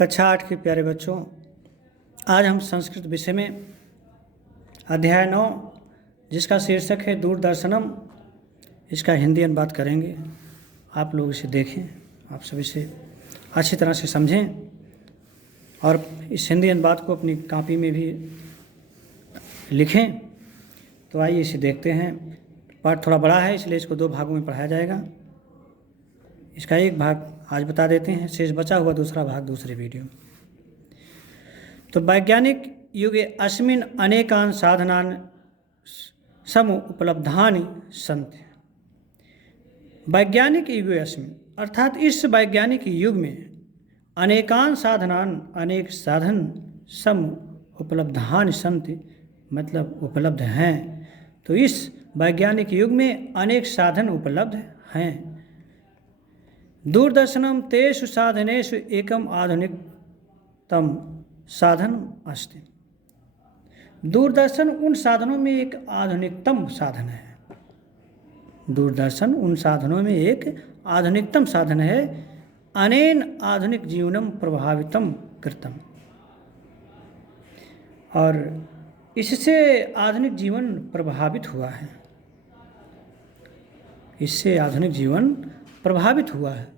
कक्षा 8 के प्यारे बच्चों, आज हम संस्कृत विषय में अध्याय 9 जिसका शीर्षक है दूरदर्शनम, इसका हिंदी अनुवाद करेंगे। आप लोग इसे देखें, आप सभी से अच्छी तरह से समझें और इस हिंदी अनुवाद को अपनी कॉपी में भी लिखें। तो आइए इसे देखते हैं। पाठ थोड़ा बड़ा है, इसलिए इसको 2 भागों में पढ़ाया जाएगा। इसका एक भाग आज बता देते हैं, शेष बचा हुआ दूसरा भाग दूसरे वीडियो में। तो वैज्ञानिक युगे अस्मिन् अनेकान् साधनान् समुपलब्धानि सन्ति। वैज्ञानिक युगे अस्मिन् अर्थात इस वैज्ञानिक युग में अनेकान् साधनान् अनेक साधन समुपलब्धानि सन्ति मतलब उपलब्ध हैं। तो इस वैज्ञानिक युग में अनेक साधन उपलब्ध हैं। दूरदर्शनम तेषु साधनेषु एकम आधुनिकतम साधन अस्ति। दूरदर्शन उन साधनों में एक आधुनिकतम साधन है। दूरदर्शन उन साधनों में एक आधुनिकतम साधन है। अनेन आधुनिक जीवनम प्रभावितम कृतम, और इससे आधुनिक जीवन प्रभावित हुआ है। इससे आधुनिक जीवन प्रभावित हुआ है।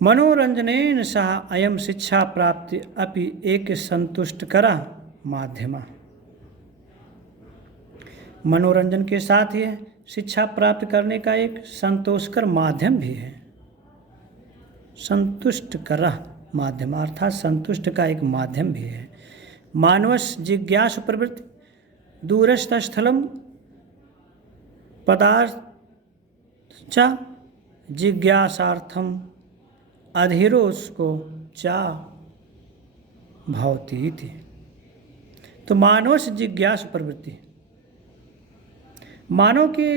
मनोरंजनेन सह अयम शिक्षा प्राप्ति अपि एक संतुष्टकरा माध्यम। मनोरंजन के साथ ही शिक्षा प्राप्त करने का एक संतोषकर माध्यम भी है। संतुष्टकरा माध्यम अर्थात संतुष्ट का एक माध्यम भी है। मानवस जिज्ञासु प्रवृत्ति दूरस्थ स्थलम पदार्थ च जिज्ञासार्थम अधीरोस्को चा भवती थी। तो मानव से जिज्ञासु प्रवृत्ति, मानव के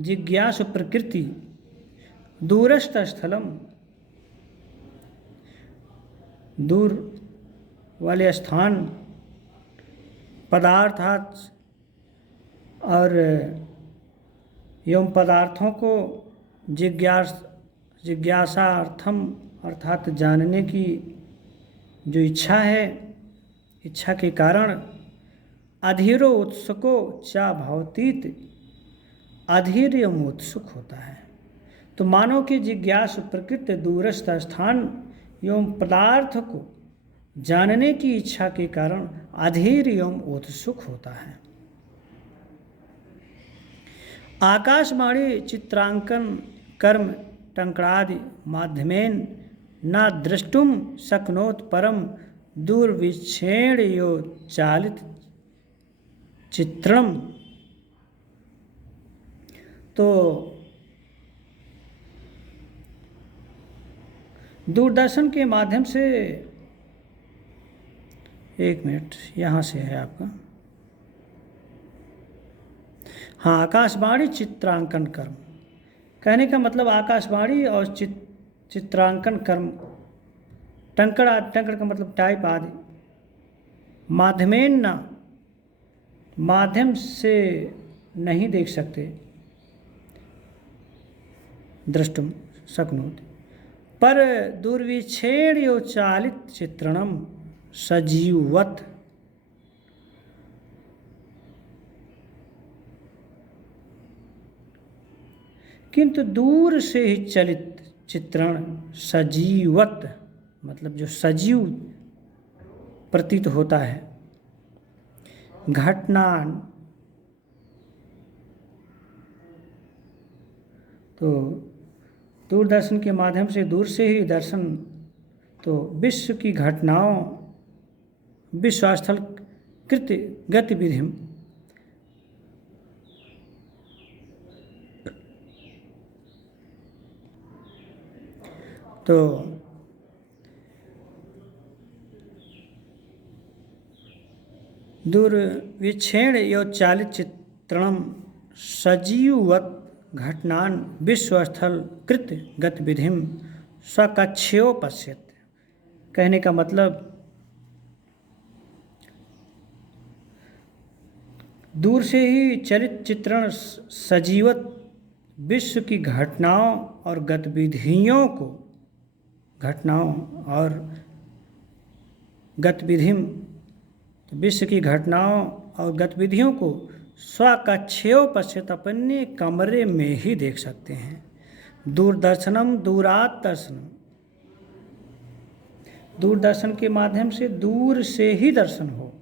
जिज्ञासु प्रकृति दूरस्थ स्थलम दूर वाले स्थान पदार्थात और एवं पदार्थों को जिज्ञासार्थम अर्थात जानने की जो इच्छा है, इच्छा के कारण अधीरो उत्सुको चा भवतीत अधीर एवं उत्सुक होता है। तो मानव की जिज्ञासु प्रकृति दूरस्थ स्थान एवं पदार्थ को जानने की इच्छा के कारण अधीर एवं उत्सुक होता है। आकाशवाणी चित्रांकन कर्म टंकणादि माध्यमेन न द्रष्टुम शक्नोत परम दूरवीक्षेण यो चालित चित्रणम। तो दूरदर्शन के माध्यम से, एक मिनट यहाँ से है आपका, हाँ, आकाशवाणी चित्रांकन कर्म, कहने का मतलब आकाशवाणी और चित्रांकन कर्म, टंकण का मतलब टाइप आदि, माध्यमेन ना माध्यम से नहीं देख सकते, द्रष्टुम शक्नोति पर दुर्विक्षेण यो चालित चित्रणम सजीववत। किंतु दूर से ही चलित चित्रण सजीवत मतलब जो सजीव प्रतीत होता है। घटना तो दूरदर्शन के माध्यम से दूर से ही दर्शन, तो विश्व की घटनाओं, विश्वस्थल कृत्य गतिविधि तो दूरवीक्षेण यो चालित चित्रणम सजीववत घटनान विश्वस्थल कृत्य गतिविधिम स्वकक्षेयो पश्यत। कहने का मतलब दूर से ही चलित चित्रण सजीवत विश्व की घटनाओं और गतिविधियों को, घटनाओं और गतिविधि, विश्व की घटनाओं और गतिविधियों को स्वकक्षेपश्चित अपने कमरे में ही देख सकते हैं। दूरदर्शनम दूरात दर्शनम, दूरदर्शन के माध्यम से दूर से ही दर्शन हो।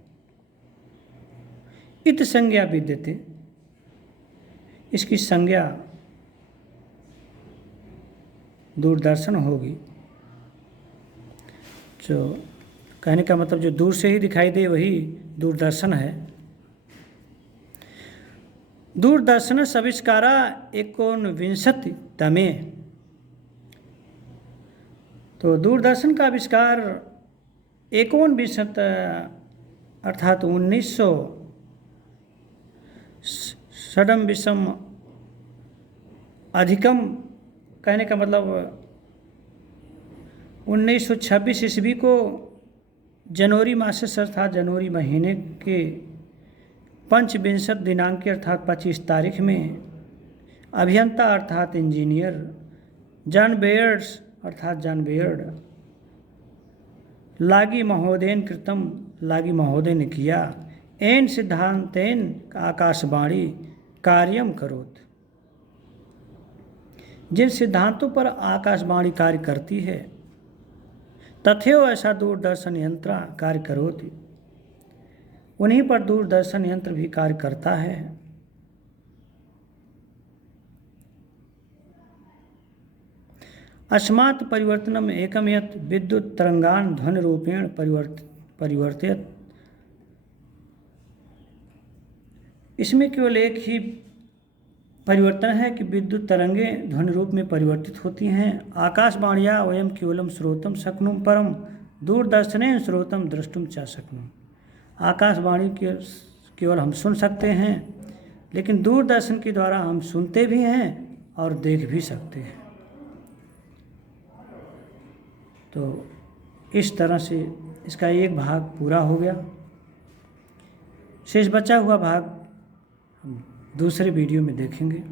इत संज्ञा विद्यते, इसकी संज्ञा दूरदर्शन होगी। जो कहने का मतलब जो दूर से ही दिखाई दे वही दूरदर्शन है। दूरदर्शन आविष्कारा 19विंशतितमे, तो दूरदर्शन का आविष्कार 19 अर्थात 1900 अधिकम, कहने का मतलब 1926 ईस्वी को जनवरी मास अर्थात जनवरी महीने के 25 दिनांक अर्थात 25 तारीख में अभियंता अर्थात इंजीनियर जॉन बेयर्स अर्थात जॉन बेयर्ड लागी महोदयन कृतम, लागी महोदय ने किया, एन सिद्धांतेन आकाशवाणी कार्यम करोत, जिन सिद्धांतों पर आकाशवाणी कार्य करती है, तथैव ऐसा दूरदर्शन यंत्र कार्य करोति, उन्हीं पर दूरदर्शन यंत्र भी कार्य करता है। अस्मात् परिवर्तनम एकम यत् विद्युत तरंगान ध्वनि रूपेण परिवर्तित, इसमें केवल एक ही परिवर्तन है कि विद्युत तरंगें ध्वनि रूप में परिवर्तित होती हैं। आकाशवाणिया वयम केवलम श्रोतम शक्नुम परम दूरदर्शनेन श्रोतम द्रष्टुम च शक्नुम, आकाशवाणी के केवल हम सुन सकते हैं, लेकिन दूरदर्शन के द्वारा हम सुनते भी हैं और देख भी सकते हैं। तो इस तरह से इसका एक भाग पूरा हो गया। शेष बचा हुआ भाग हम दूसरे वीडियो में देखेंगे।